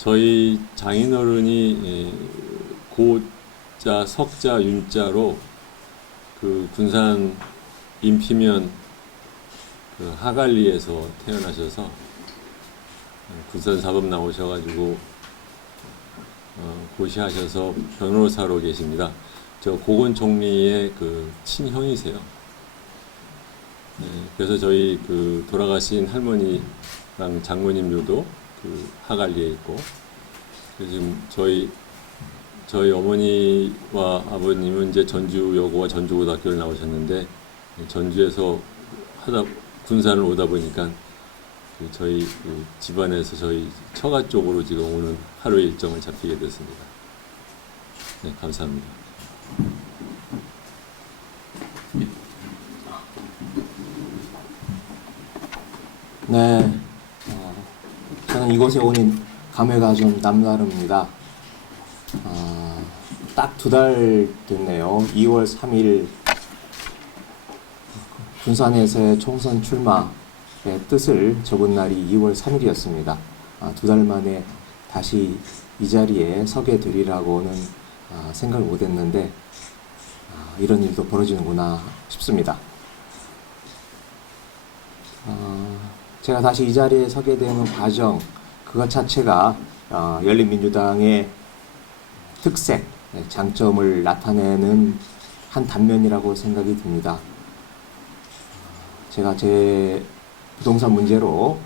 저희 장인어른이 고자, 석자, 윤자로 그 군산 인피면 그 하갈리에서 태어나셔서 군산 사범 나오셔가지고 고시하셔서 변호사로 계십니다. 저 고건 총리의 그 친형이세요. 네, 그래서 저희 그 돌아가신 할머니랑 장모님 묘도 그 하갈리에 있고, 지금 저희 어머니와 아버님은 이제 전주여고와 전주고등학교를 나오셨는데, 전주에서 군산을 오다 보니까 저희 그 집안에서 저희 처가 쪽으로 지금 오는 하루 일정을 잡히게 됐습니다. 네, 감사합니다. 네, 저는 이곳에 오니 감회가 좀 남다릅니다. 딱 2달 됐네요. 2월 3일 군산에서의 총선 출마의 뜻을 적은 날이 2월 3일이었습니다. 2달 만에 다시 이 자리에 서게 되리라고는 생각을 못했는데 이런 일도 벌어지는구나 싶습니다. 제가 다시 이 자리에 서게 되는 과정, 그것 자체가 열린민주당의 특색, 장점을 나타내는 한 단면이라고 생각이 듭니다. 제가 제 부동산 문제로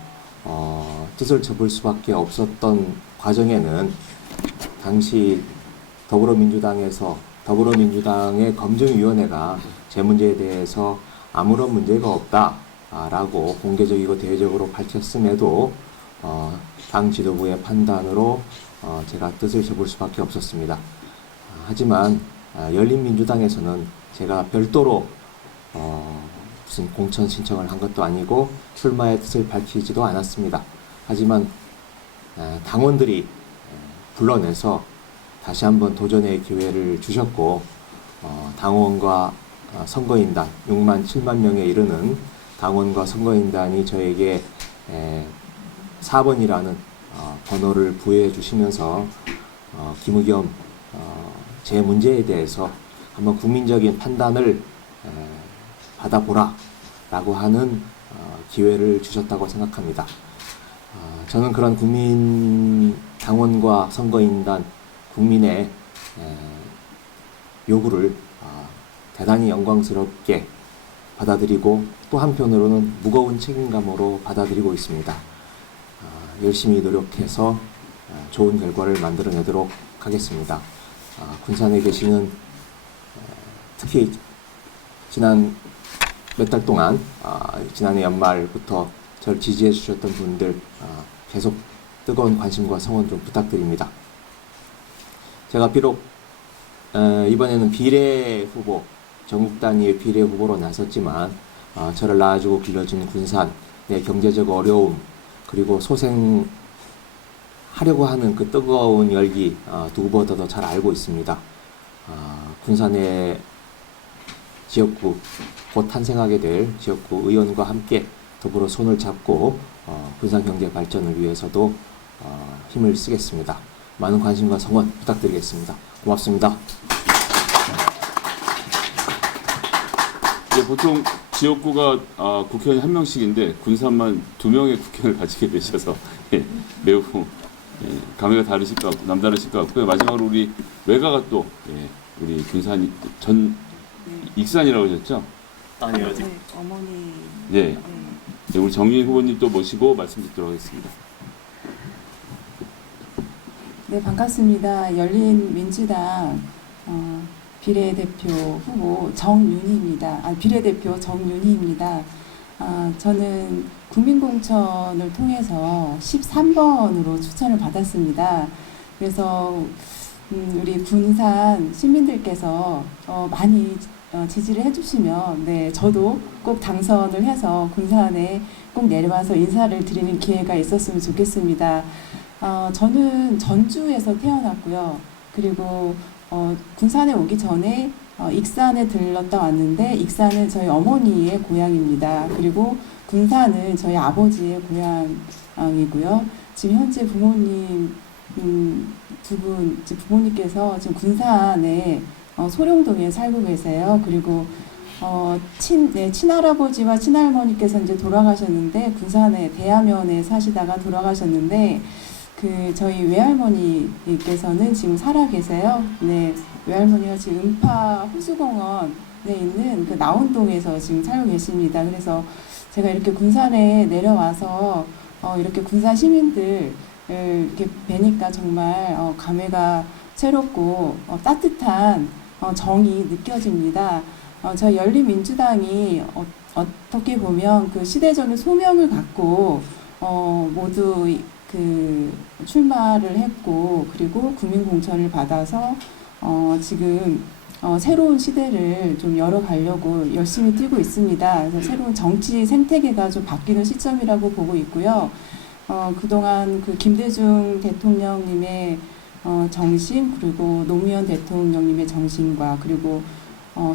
뜻을 접을 수밖에 없었던 과정에는 당시 더불어민주당의 검증위원회가 제 문제에 대해서 아무런 문제가 없다라고 공개적이고 대외적으로 밝혔음에도 당 지도부의 판단으로 제가 뜻을 접을 수밖에 없었습니다. 하지만 열린민주당에서는 제가 별도로 무슨 공천 신청을 한 것도 아니고 출마의 뜻을 밝히지도 않았습니다. 하지만 당원들이 불러내서 다시 한번 도전의 기회를 주셨고, 당원과 선거인단 6만 7만 명에 이르는 당원과 선거인단이 저에게 4번이라는 번호를 부여해 주시면서 김의겸 제 문제에 대해서 한번 국민적인 판단을 받아보라 라고 하는 기회를 주셨다고 생각합니다. 저는 그런 국민 당원과 선거인단 국민의 요구를 대단히 영광스럽게 받아들이고 또 한편으로는 무거운 책임감으로 받아들이고 있습니다. 열심히 노력해서 좋은 결과를 만들어내도록 하겠습니다. 군산에 계시는 특히 지난 몇 달 동안 지난해 연말부터 저를 지지해 주셨던 분들 계속 뜨거운 관심과 성원 좀 부탁드립니다. 제가 비록 이번에는 비례 후보, 전국 단위의 비례 후보로 나섰지만 저를 낳아주고 길러준 군산의 경제적 어려움, 그리고 소생하려고 하는 그 뜨거운 열기 누구보다도 잘 알고 있습니다. 군산의 지역구, 곧 탄생하게 될 지역구 의원과 함께 더불어 손을 잡고 군산 경제 발전을 위해서도 힘을 쓰겠습니다. 많은 관심과 성원 부탁드리겠습니다. 고맙습니다. 네, 보통 지역구가 국회의원 1명씩인데 군산만 2명의 국회의원을 가지게 되셔서 매우 감회가 남다르실 것 같고요. 마지막으로 우리 외가가 또 우리 군산 익산이라고 하셨죠? 아니요, 아직. 어머니. 네. 우리 정윤희 후보님 또 모시고 말씀 듣도록 하겠습니다. 네, 반갑습니다. 열린민주당 비례대표 후보 정윤희입니다. 비례대표 정윤희입니다. 저는 국민공천을 통해서 13번으로 추천을 받았습니다. 그래서 우리 군산 시민들께서 많이 지지를 해주시면 저도 꼭 당선을 해서 군산에 꼭 내려와서 인사를 드리는 기회가 있었으면 좋겠습니다. 저는 전주에서 태어났고요. 그리고 군산에 오기 전에 익산에 들렀다 왔는데, 익산은 저희 어머니의 고향입니다. 그리고 군산은 저희 아버지의 고향이고요. 지금 현재 부모님 두 분 부모님께서 지금 군산에 소룡동에 살고 계세요. 그리고 친할아버지와 친할머니께서 이제 돌아가셨는데 군산에 대하면에 사시다가 돌아가셨는데 저희 외할머니께서는 지금 살아 계세요. 네, 외할머니가 지금 음파 호수공원에 있는 그 나온동에서 지금 살고 계십니다. 그래서 제가 이렇게 군산에 내려와서 이렇게 군산 시민들 이렇게 뵈니까 정말 감회가 새롭고 따뜻한 정이 느껴집니다. 저희 열린민주당이 어떻게 보면 그 시대적인 소명을 갖고 모두 출마를 했고 그리고 국민공천을 받아서 지금 새로운 시대를 좀 열어가려고 열심히 뛰고 있습니다. 그래서 새로운 정치 생태계가 좀 바뀌는 시점이라고 보고 있고요. 그동안 그 김대중 대통령님의 정신 그리고 노무현 대통령님의 정신과 그리고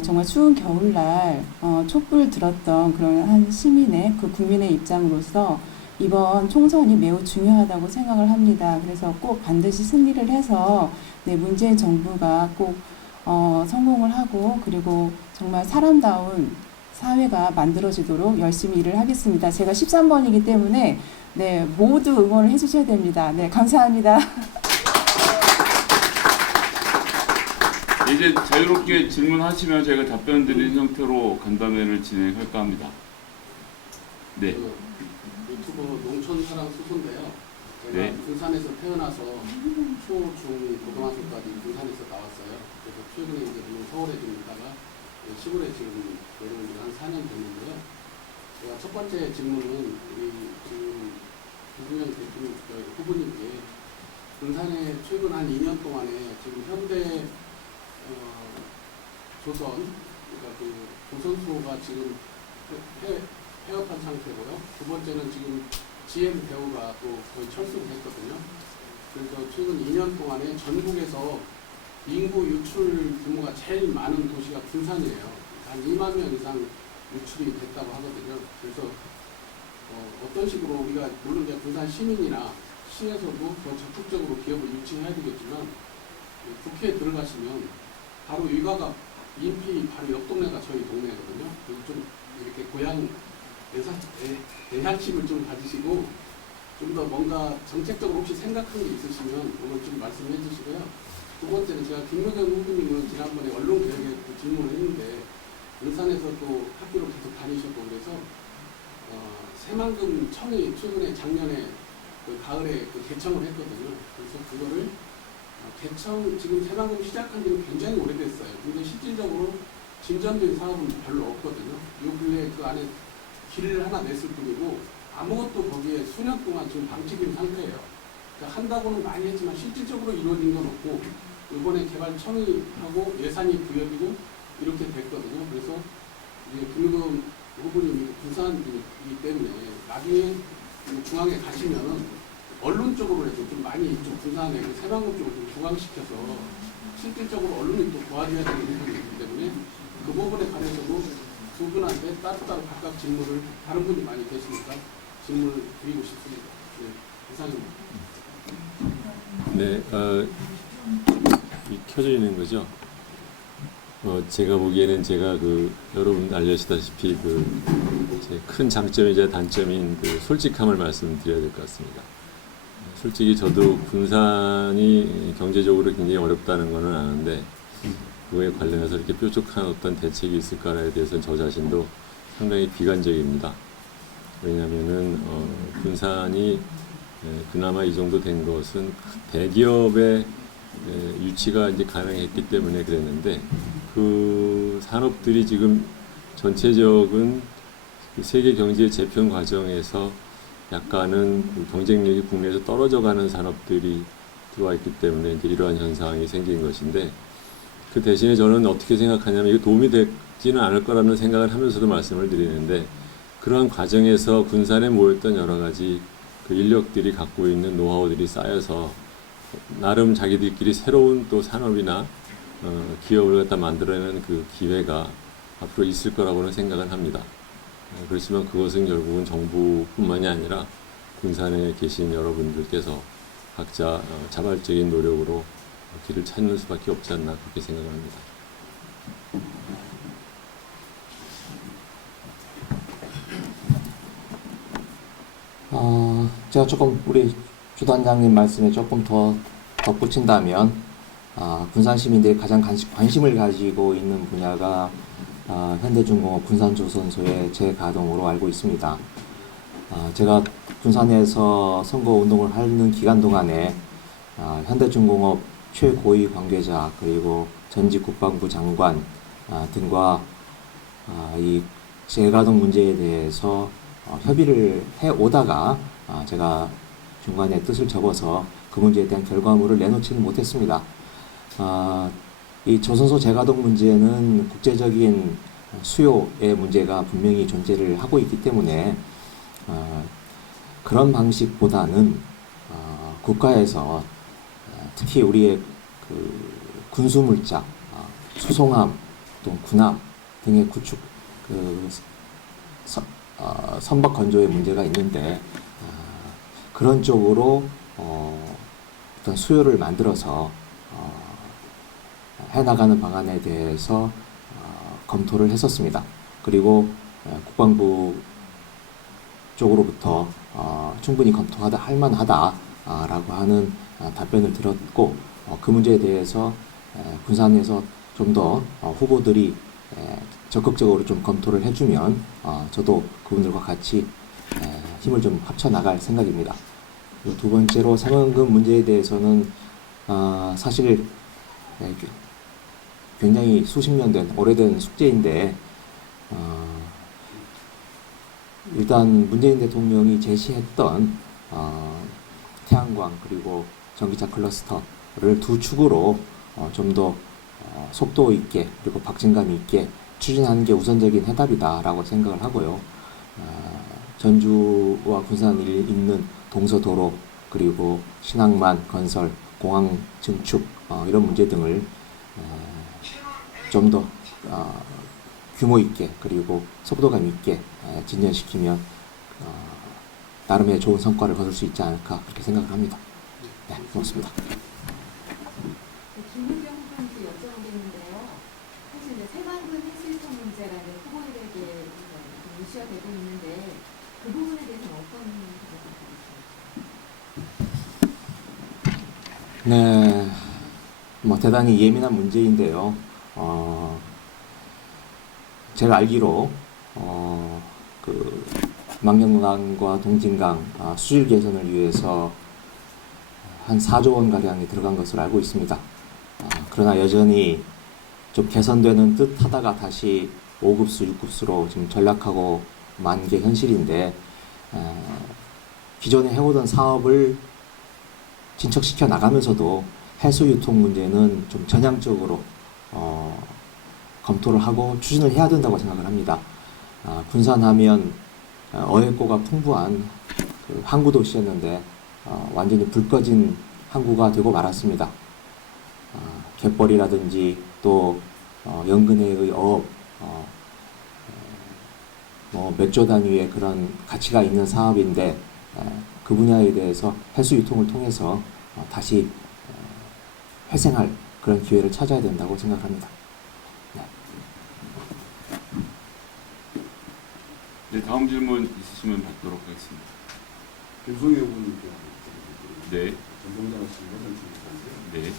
정말 추운 겨울날 촛불 들었던 그런 한 시민의 그 국민의 입장으로서 이번 총선이 매우 중요하다고 생각을 합니다. 그래서 꼭 반드시 승리를 해서 문재인 정부가 꼭 성공을 하고 그리고 정말 사람다운 사회가 만들어지도록 열심히 일을 하겠습니다. 제가 13번이기 때문에 모두 응원을 해주셔야 됩니다. 네, 감사합니다. 이제 자유롭게 질문하시면 저희가 답변 드리는 형태로 간담회를 진행할까 합니다. 네. 유튜브 농촌사랑 수소인데요. 제가 네. 군산에서 태어나서 초, 중, 고등학교까지 군산에서 나왔어요. 그래서 최근에 이제 물론 서울에 좀 있다가 시골에 지금 내려온 지 한 4년 됐는데요. 제가 첫 번째 질문은 우리 지금 김부영 대통령 후보님께 군산에 최근 한 2년 동안에 지금 현대 조선, 그러니까 그 조선소가 지금 폐업한 상태고요. 두 번째는 지금 GM 배우가 또 거의 철수를 했거든요. 그래서 최근 2년 동안에 전국에서 인구 유출 규모가 제일 많은 도시가 군산이에요. 한 2만 명 이상 유출이 됐다고 하거든요. 그래서 어떤 식으로 우리가 물론 이제 군산 시민이나 시에서도 더 적극적으로 기업을 유치해야 되겠지만 국회에 들어가시면 바로 일가가 인피 바로 옆 동네가 저희 동네거든요. 그래서 좀 이렇게 고향 대향심을 좀 가지시고 좀 더 뭔가 정책적으로 혹시 생각한 게 있으시면 오늘 좀 말씀해 주시고요. 두 번째는 제가 김무경 후보님은 지난번에 언론개혁에 질문을 했는데 울산에서 또 학교를 계속 다니셨고 그래서 새만금 청이 최근에 작년에 그 가을에 개청을 했거든요. 그래서 그거를 개청 지금 새만금 시작한 지는 굉장히 오래됐어요. 근데 실질적으로 진전된 사업은 별로 없거든요. 요 근래 그 안에 길을 하나 냈을 뿐이고 아무것도 거기에 수년 동안 지금 방치된 상태예요. 그러니까 한다고는 많이 했지만 실질적으로 이루어진 건 없고 이번에 개발청이 하고 예산이 부여되고 이렇게 됐거든요. 그래서 이제 김의겸 후보님이 부산이기 때문에 나중에 중앙에 가시면은 언론 쪽으로라도 좀 많이 좀 부산에 그 새만금 쪽으로 좀 부각시켜서 실질적으로 언론이 또 도와줘야 되는 부분이 있기 때문에 그 부분에 관해서도 두 분한테 따로따로 각각 질문을 다른 분이 많이 계시니까 질문을 드리고 싶습니다. 네, 이상입니다. 네, 켜져 있는 거죠. 제가 보기에는 제가 여러분 알려시다시피 제 큰 장점이자 단점인 솔직함을 말씀드려야 될 것 같습니다. 솔직히 저도 군산이 경제적으로 굉장히 어렵다는 것은 아는데 그거에 관련해서 이렇게 뾰족한 어떤 대책이 있을까에 대해서는 저 자신도 상당히 비관적입니다. 왜냐하면은 군산이 그나마 이 정도 된 것은 대기업의 유치가 이제 가능했기 때문에 그랬는데 그 산업들이 지금 전체적인 세계 경제 재편 과정에서 약간은 경쟁력이 국내에서 떨어져가는 산업들이 들어와 있기 때문에 이제 이러한 현상이 생긴 것인데 그 대신에 저는 어떻게 생각하냐면 이거 도움이 되지는 않을 거라는 생각을 하면서도 말씀을 드리는데 그러한 과정에서 군산에 모였던 여러 가지 그 인력들이 갖고 있는 노하우들이 쌓여서 나름 자기들끼리 새로운 또 산업이나 기업을 갖다 만들어내는 그 기회가 앞으로 있을 거라고는 생각을 합니다. 그렇지만 그것은 결국은 정부뿐만이 아니라 군산에 계신 여러분들께서 각자 자발적인 노력으로 길을 찾는 수밖에 없지 않나 그렇게 생각합니다. 제가 조금 우리 주단장님 말씀에 조금 더 덧붙인다면 군산 시민들이 가장 관심을 가지고 있는 분야가 현대중공업 군산조선소의 재가동으로 알고 있습니다. 제가 군산에서 선거운동을 하는 기간 동안에 현대중공업 최고위 관계자 그리고 전직 국방부 장관 등과 이 재가동 문제에 대해서 협의를 해오다가 제가 중간에 뜻을 접어서 그 문제에 대한 결과물을 내놓지는 못했습니다. 이 조선소 재가동 문제는 국제적인 수요의 문제가 분명히 존재를 하고 있기 때문에 그런 방식보다는 국가에서 특히 우리의 그 군수물자, 수송함, 또 군함 등의 구축 선박 건조의 문제가 있는데 그런 쪽으로 어떤 수요를 만들어서 해나가는 방안에 대해서 검토를 했었습니다. 그리고 국방부 쪽으로부터 충분히 검토하다 할 만하다라고 하는 답변을 들었고 그 문제에 대해서 군산에서 좀 더 후보들이 적극적으로 좀 검토를 해주면 저도 그분들과 같이 힘을 좀 합쳐 나갈 생각입니다. 두 번째로 상원금 문제에 대해서는 사실 굉장히 수십 년 된 오래된 숙제인데 일단 문재인 대통령이 제시했던 태양광 그리고 전기차 클러스터를 두 축으로 좀 더 속도 있게 그리고 박진감 있게 추진하는 게 우선적인 해답이다라고 생각을 하고요. 전주와 군산을 잇는 동서도로 그리고 신항만 건설, 공항 증축 이런 문제 등을 좀 더 규모 있게 그리고 속도감 있게 진전시키면 나름의 좋은 성과를 거둘 수 있지 않을까 그렇게 생각을 합니다. 네, 고맙습니다. 김문경 후보님께 여쭤보겠는데요. 사실 이제 새만금 해수유통 문제라는 후보들에게 이슈가 되고 있는데 그 부분에 대해서는 어떤 생각을 네, 뭐 대단히 예민한 문제인데요. 제가 알기로 그 망경강과 동진강 수질 개선을 위해서 한 4조 원 가량이 들어간 것으로 알고 있습니다. 그러나 여전히 좀 개선되는 듯 하다가 다시 5급수, 6급수로 지금 전락하고 만 게 현실인데 기존에 해오던 사업을 진척시켜 나가면서도 해수 유통 문제는 좀 전향적으로 검토를 하고 추진을 해야 된다고 생각을 합니다. 군산하면 어획고가 풍부한 그 항구 도시였는데 완전히 불 꺼진 항구가 되고 말았습니다. 갯벌이라든지 또 연근해의 어업, 뭐 몇 조 단위의 그런 가치가 있는 사업인데 그 분야에 대해서 해수 유통을 통해서 다시 회생할 그런 기회를 찾아야 된다고 생각합니다. 네, 다음 질문 있으시면 받도록 하겠습니다. 김성애 의원님께 네, 전동장씨 회장님께서인데 네.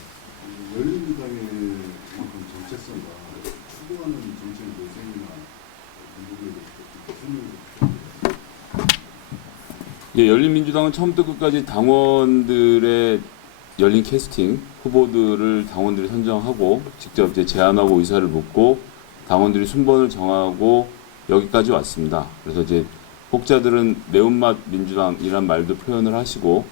열린민주당의만큼 정체성과 추구하는 정책 노선이나 문제에 대해서 설명해 주시죠. 예, 열린민주당은 처음부터 끝까지 당원들의 열린 캐스팅 후보들을 당원들이 선정하고 직접 이제 제안하고 의사를 묻고 당원들이 순번을 정하고 여기까지 왔습니다. 그래서 이제 혹자들은 매운맛 민주당이란 말도 표현을 하시고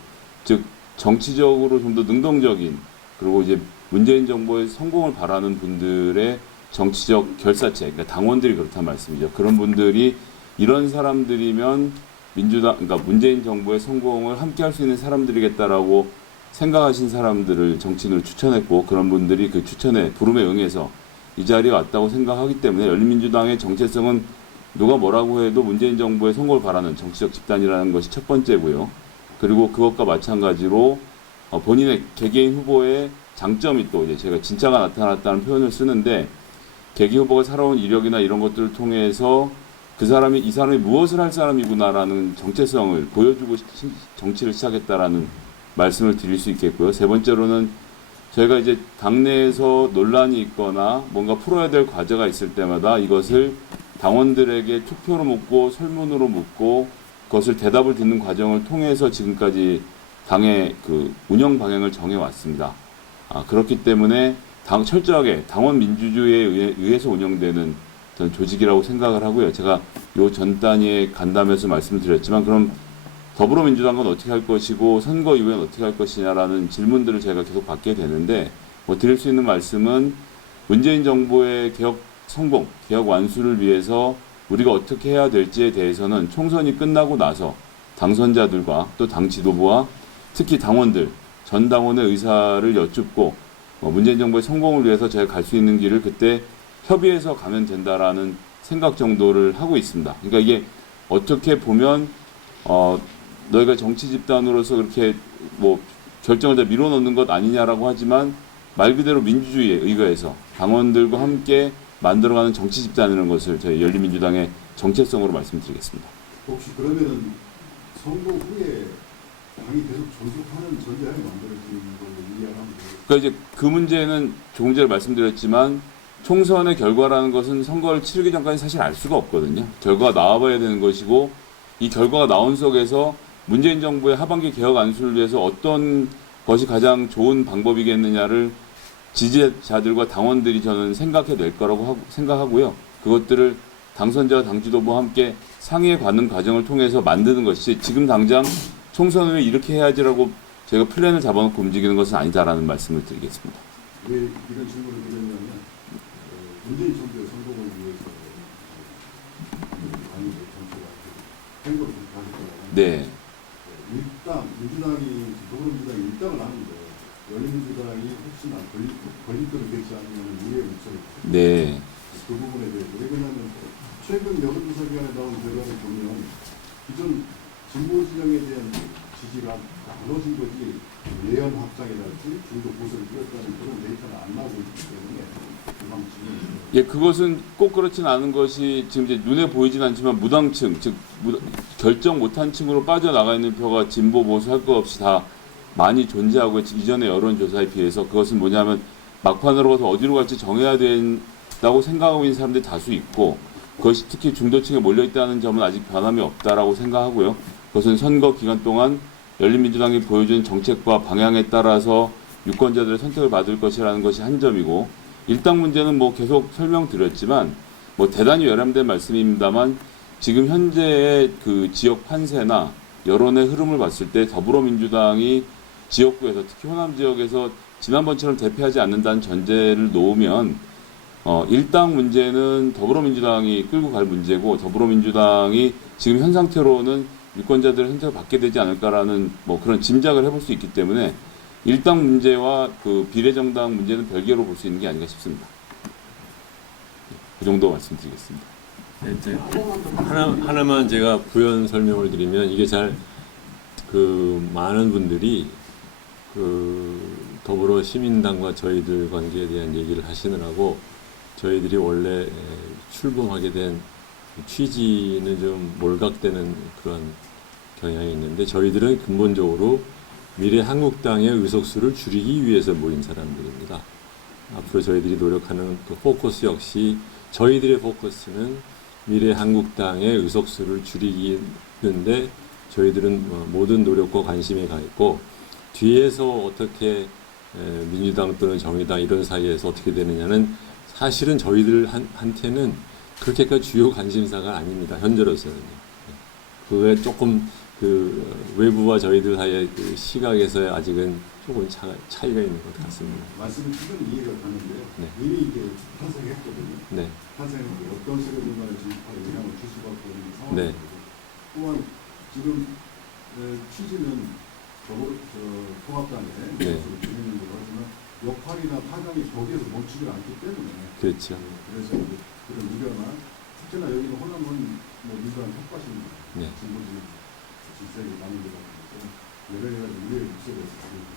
즉 정치적으로 좀 더 능동적인 그리고 이제 문재인 정부의 성공을 바라는 분들의 정치적 결사체, 그러니까 당원들이 그렇단 말씀이죠. 그런 분들이 이런 사람들이면 민주당, 그러니까 문재인 정부의 성공을 함께 할 수 있는 사람들이겠다라고 생각하신 사람들을 정치인으로 추천했고 그런 분들이 그 추천에 부름에 응해서 이 자리에 왔다고 생각하기 때문에 열린민주당의 정체성은 누가 뭐라고 해도 문재인 정부의 성공을 바라는 정치적 집단이라는 것이 첫 번째고요. 그리고 그것과 마찬가지로 본인의 개개인 후보의 장점이 또 이제 제가 진짜가 나타났다는 표현을 쓰는데 개개 후보가 살아온 이력이나 이런 것들을 통해서 이 사람이 무엇을 할 사람이구나라는 정체성을 보여주고 정치를 시작했다라는 말씀을 드릴 수 있겠고요. 세 번째로는 저희가 이제 당내에서 논란이 있거나 뭔가 풀어야 될 과제가 있을 때마다 이것을 당원들에게 투표로 묻고 설문으로 묻고 그것을 대답을 듣는 과정을 통해서 지금까지 당의 그 운영 방향을 정해왔습니다. 그렇기 때문에 철저하게 당원 민주주의에 의해서 운영되는 전 조직이라고 생각을 하고요. 제가 요 전 단위에 간담회에서 말씀드렸지만 그럼 더불어민주당은 어떻게 할 것이고 선거 이후에는 어떻게 할 것이냐라는 질문들을 제가 계속 받게 되는데 드릴 수 있는 말씀은 문재인 정부의 개혁 성공, 개혁 완수를 위해서 우리가 어떻게 해야 될지에 대해서는 총선이 끝나고 나서 당선자들과 또 당 지도부와 특히 당원들, 전 당원의 의사를 여쭙고 문재인 정부의 성공을 위해서 저희가 갈 수 있는 길을 그때 협의해서 가면 된다라는 생각 정도를 하고 있습니다. 그러니까 이게 어떻게 보면 너희가 정치 집단으로서 그렇게 뭐 결정을 다 밀어넣는 것 아니냐라고 하지만 말 그대로 민주주의에 의거해서 당원들과 함께 만들어가는 정치 집단이라는 것을 저희 열린민주당의 정체성으로 말씀드리겠습니다. 혹시 그러면은 선거 후에 당이 계속 존속하는 전제하에 만들어지는 걸로 이해하면 돼요? 그러니까 이제 그 문제는 조금 전에 말씀드렸지만 총선의 결과라는 것은 선거를 치르기 전까지 사실 알 수가 없거든요. 결과가 나와봐야 되는 것이고 이 결과가 나온 속에서 문재인 정부의 하반기 개혁 안수를 위해서 어떤 것이 가장 좋은 방법이겠느냐를 지지자들과 당원들이 저는 생각해낼 거라고 생각하고요. 그것들을 당선자와 당 지도부와 함께 상의해 가는 과정을 통해서 만드는 것이 지금 당장 총선 후에 이렇게 해야지라고 제가 플랜을 잡아놓고 움직이는 것은 아니다라는 말씀을 드리겠습니다. 왜 이런 질문을 드렸냐면 문재인 정부의 성공을 위해서 당의 정치가 행보를 가졌다고 네. 일당 민주당이 더불어민주당이 일당을 하는데 열린민주당이 혹시나 권리권을 겠지 않으면 우리의 목소리 네. 그 부분에 대해서 왜냐하면 최근 여론조사 기관에 나온 결과를 보면 기존 진보 진영에 대한 지지가 나눠진 거지 예언 확장이랄지 중도 보수를 뚫었다는 그런 데이터는 안 나오고 있기 때문에 그만 지금 예, 그것은 꼭 그렇진 않은 것이 지금 이제 눈에 보이진 않지만 무당층, 즉 결정 못한 층으로 빠져나가 있는 표가 진보 보수 할 것 없이 다 많이 존재하고 이전의 여론조사에 비해서 그것은 뭐냐면 막판으로 가서 어디로 갈지 정해야 된다고 생각하고 있는 사람들이 다수 있고 그것이 특히 중도층에 몰려있다는 점은 아직 변함이 없다라고 생각하고요. 그것은 선거 기간 동안 열린민주당이 보여준 정책과 방향에 따라서 유권자들의 선택을 받을 것이라는 것이 한 점이고 일당 문제는 뭐 계속 설명드렸지만 뭐 대단히 외람된 말씀입니다만 지금 현재의 그 지역 판세나 여론의 흐름을 봤을 때 더불어민주당이 지역구에서 특히 호남 지역에서 지난번처럼 대패하지 않는다는 전제를 놓으면 일당 문제는 더불어민주당이 끌고 갈 문제고 더불어민주당이 지금 현 상태로는 유권자들의 선택을 받게 되지 않을까라는 뭐 그런 짐작을 해볼 수 있기 때문에 일당 문제와 그 비례정당 문제는 별개로 볼 수 있는 게 아닌가 싶습니다. 그 정도 말씀드리겠습니다. 네, 이제 하나만 제가 부연 설명을 드리면 이게 잘 많은 분들이 더불어 시민당과 저희들 관계에 대한 얘기를 하시느라고 저희들이 원래 출범하게 된 취지는 좀 몰각되는 그런 경향이 있는데 저희들은 근본적으로 미래 한국당의 의석수를 줄이기 위해서 모인 사람들입니다. 앞으로 저희들이 노력하는 그 포커스 역시 저희들의 포커스는 미래 한국당의 의석수를 줄이기인데 저희들은 모든 노력과 관심이 가 있고 뒤에서 어떻게 민주당 또는 정의당 이런 사이에서 어떻게 되느냐는 사실은 저희들한테는 그렇게까지 주요 관심사가 아닙니다. 현재로서는. 그게 조금 외부와 저희들 사이의 그 시각에서의 아직은 조금 차이가 있는 것 같습니다. 말씀을 충분히 이해가 가는데요. 네. 이미 이게 탄생했거든요. 네. 탄생했고 어떤 세력들만의 정치판에 영향을 줄 수밖에 없는 상황이고 네. 또한 지금 취지는 통합당의 네. 것으로 들리는 것 하지만 역할이나 타당이 거기에서 멈추지 않기 때문에 그렇죠. 그래서 이제 그런 우려나 특히나 여기는 호남은 뭐 민주당 텃밭입니다. 네. 진보지 질색이 많은 것 같아서 여러 가지 우려의 목소리가 있습니다.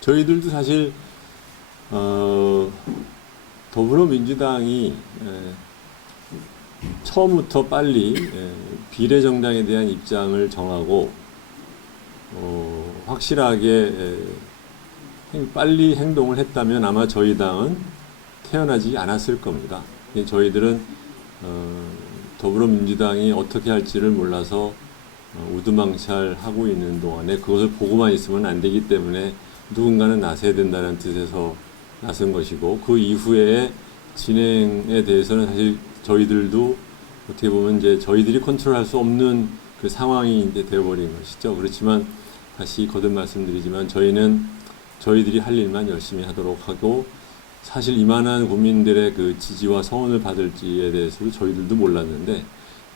저희들도 사실 더불어민주당이 처음부터 빨리 비례정당에 대한 입장을 정하고 확실하게 빨리 행동을 했다면 아마 저희 당은 태어나지 않았을 겁니다. 저희들은 더불어민주당이 어떻게 할지를 몰라서 우두망찰하고 있는 동안에 그것을 보고만 있으면 안 되기 때문에 누군가는 나서야 된다는 뜻에서 나선 것이고, 그 이후에 진행에 대해서는 사실 저희들도 어떻게 보면 이제 저희들이 컨트롤할 수 없는 그 상황이 이제 되어버린 것이죠. 그렇지만 다시 거듭 말씀드리지만 저희는 저희들이 할 일만 열심히 하도록 하고, 사실 이만한 국민들의 그 지지와 성원을 받을지에 대해서도 저희들도 몰랐는데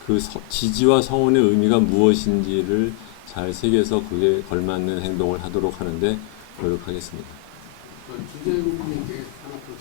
그 지지와 성원의 의미가 무엇인지를 잘 새겨서 그에 걸맞는 행동을 하도록 하는데 노력하겠습니다. 주재 후보님께 하나 더